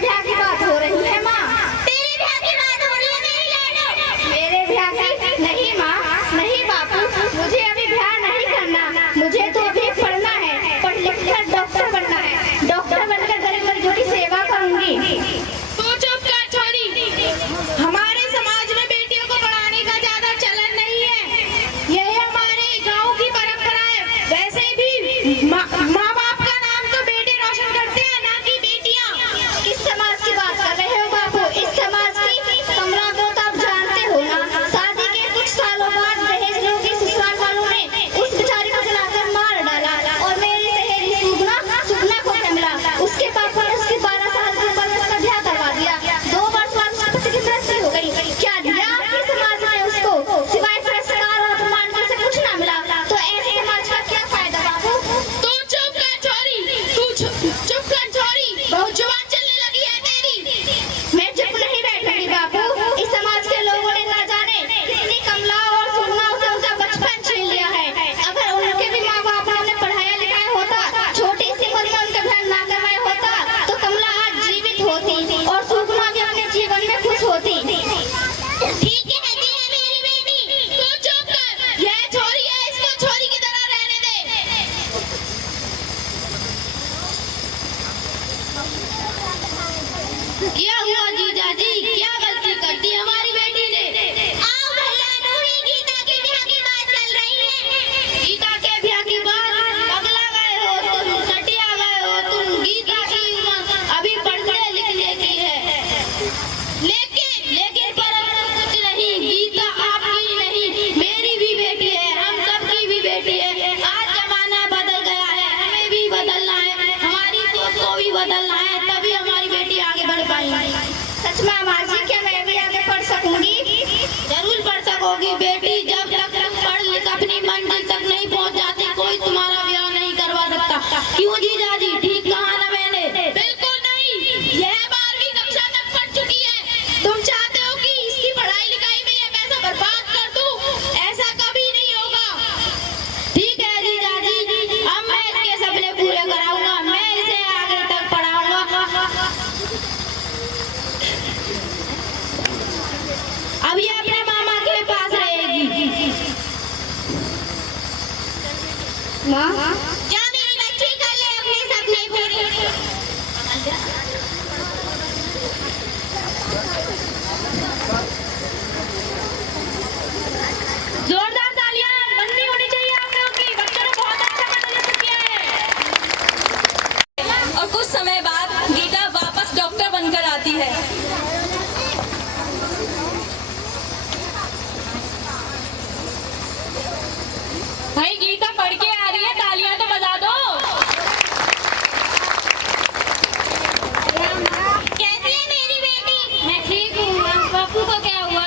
ब्याह की बात हो रही है माँ? तेरे ब्याह की बात हो रही है मेरी लाडो? मेरे ब्याह की नहीं माँ, नहीं बापू, मुझे अभी ब्याह नहीं करना। मुझे तो अभी पढ़ना है, पढ़ लिख कर डॉक्टर बनना है। डॉक्टर बनकर गरीब मरीजों की सेवा करूंगी। तू चुप कर छोरी। हमारे समाज में बेटियों को पढ़ाने का ज्यादा चलन नहीं है। यह हमारे गांव की परंपरा है। वैसे भी माँ बाप का नाम तो बेटे रोशन करते हैं, ना कि बेटियां। किस समाज की बात कर रहे हो बापू? इस समाज की कमला को तो आप जानते हो ना। शादी के कुछ सालों बाद दहेज लोगी ससुराल वालों ने उस बेचारी को जलाकर मार डाला और मेरी सहेली सुगना को मिला। उसके पापा ने उसकी 12 साल की उम्र में उसका ब्याह करवा दिया। 2 वर्ष बाद उसके पति की मृत्यु हो गई। क्या दिया आपके समाज ने उसको? सिवाय पुरस्कार और अपमान के से कुछ ना मिला। तो ऐसे समाज का क्या फायदा बाबू? तू चुप कर छोरी। तू चुप कर छोरी। बहुत जुबान चलने लगी है तेरी। मैं चुप नहीं बैठूंगी बाबू। इस समाज के लोगों ने ना जाने कितनी कमला और सुगना से उनका बचपन छीन लिया है। अगर उनके भी माँ बाप ने उन्हें पढ़ाया लिखाया होता, छोटी सी उम्र में उनका ब्याह ना करवाया होता, तो कमला आज जीवित होती और सुगना भी अपने जीवन में खुश होती। ठीक कहती है मेरी बेटी। तू चुप कर। यह छोरी है, इसको छोरी की तरह रहने दे। क्या हुआ जीजा जी? क्या गलती कर दी हमारी बेटी ने? आओ भैया, नूही गीता के ब्याह की बात चल रही है। गीता के ब्याह की बात? पगला गए हो तुम, सटिया गए हो तुम। गीता की उम्र अभी पढ़ने लिखने की है। लेकिन परंतु कुछ नहीं, गीता आपकी नहीं मेरी भी बेटी है, हम सबकी भी बेटी है। आज जमाना बदल गया है, हमें भी बदलना है, हमारी सोच को भी बदलना है, तभी हमारी बेटी आगे बढ़ पाएगी। सच में माँ जी, क्या मैं भी आगे पढ़ सकूंगी? जरूर पढ़ सकोगी बेटी। जब तक तुम पढ़ लिख अपनी मंजिल तक नहीं पहुंच जाती, कोई तुम्हारा ब्याह नहीं करवा सकता। क्यों जीजा जी, ठीक कहा ना मैंने? बिल्कुल नहीं, यह 12वीं कक्षा तक पढ़ चुकी है। तुम चाहते हो कि इसकी पढ़ाई लिखाई में यह पैसा बर्बाद कर दूं? ऐसा कभी नहीं होगा। ठीक है जीजा जी, अब मैं इसके सपने पूरे कराऊंगा, मैं इसे आगे तक पढ़ाऊंगा। अब ये अपने मामा के पास रहेगी। माँ, जा मेरी बच्ची, कर ले अपने सपने पूरे। जोरदार तालियां बननी होनी चाहिए आप लोगों की। बच्चों ने बहुत अच्छा प्रदर्शन किया है। और कुछ समय बाद गीता वापस डॉक्टर बनकर आती है। भाई गीता पढ़ के आ रही है, तालियां तो बजा दो। कैसी है मेरी बेटी? मैं ठीक हूँ। बापू को क्या हुआ?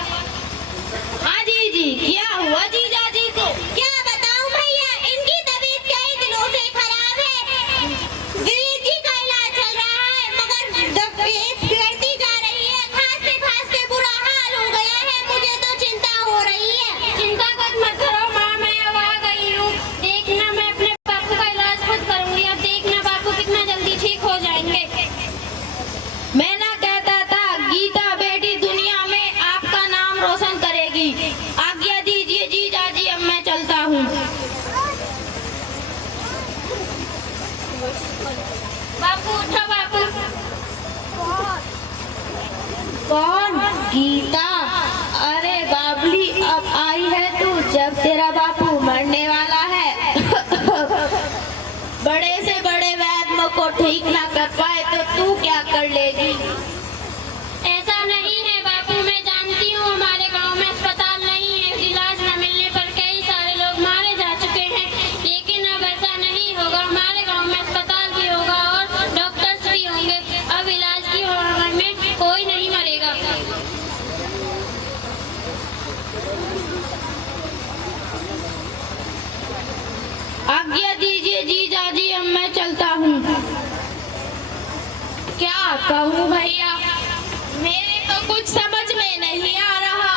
हाँ जी, क्या हुआ जीजा जी को? क्या बताऊं भैया, इनकी तबीयत कई दिनों से खराब है। गिरीश जी का इलाज चल रहा है, मगर तबीयत बिगड़ती जा रही है। खांसते खांसते बुरा हाल हो गया है। मुझे तो चिंता हो रही है। चिंता मत करो माँ, मैं अब आ गई हूँ। देखना, मैं अपने बापू का इलाज खुद करूंगी। अब देखना बापू कितना जल्दी ठीक हो जाएंगे। मैं ना कहता था गीता बेटी दुनिया में आपका नाम रोशन करेगी। आज्ञा दीजिए जीजा जी, अब मैं चलता हूँ। बापू उठो बापू। कौन? गीता? अरे बाबली, अब आई है तू, जब तेरा बापू मरने वाला है। बड़े से बड़े वैद्य को ठीक ना कर पाए तो तू क्या कर लेगी? ऐसा नहीं है बापू, मैं जानती हूँ हमारे गांव में अस्पताल नहीं है। इलाज न मिलने पर कई सारे लोग मारे जा चुके हैं, लेकिन अब ऐसा नहीं होगा। हमारे गांव में अस्पताल भी होगा और डॉक्टर्स भी होंगे। अब इलाज की होड़ में कोई नहीं मरेगा। आज्ञा दीजिए जीजा जी, अब मैं चलता हूँ। क्या कहूँ भैया, मेरे तो कुछ समझ में नहीं आ रहा।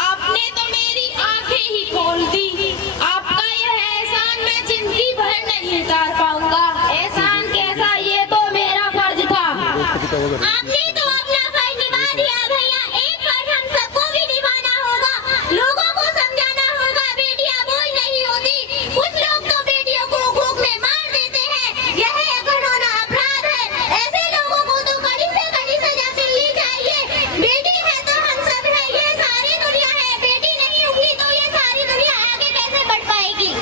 आपने तो मेरी आंखें ही खोल दी। आपका यह एहसान मैं जिंदगी भर नहीं उतार पाऊंगा। एहसान कैसा, ये तो मेरा फर्ज था। आपने तो अपना फर्ज निभा दिया भैया, एक फर्ज हम सबको भी निभाना होगा, लोगों को समझाना होगा बेटियां बोझ नहीं होती। कुछ लोग तो बेटियों को भूख में मार देते हैं, यह घिनौना अपराध है। ऐसे लोगों को तो कड़ी से कड़ी सजा मिलनी चाहिए। बेटी है तो हम सब है, ये सारी दुनिया है, बेटी नहीं होगी तो ये सारी दुनिया आगे कैसे बढ़ पाएगी।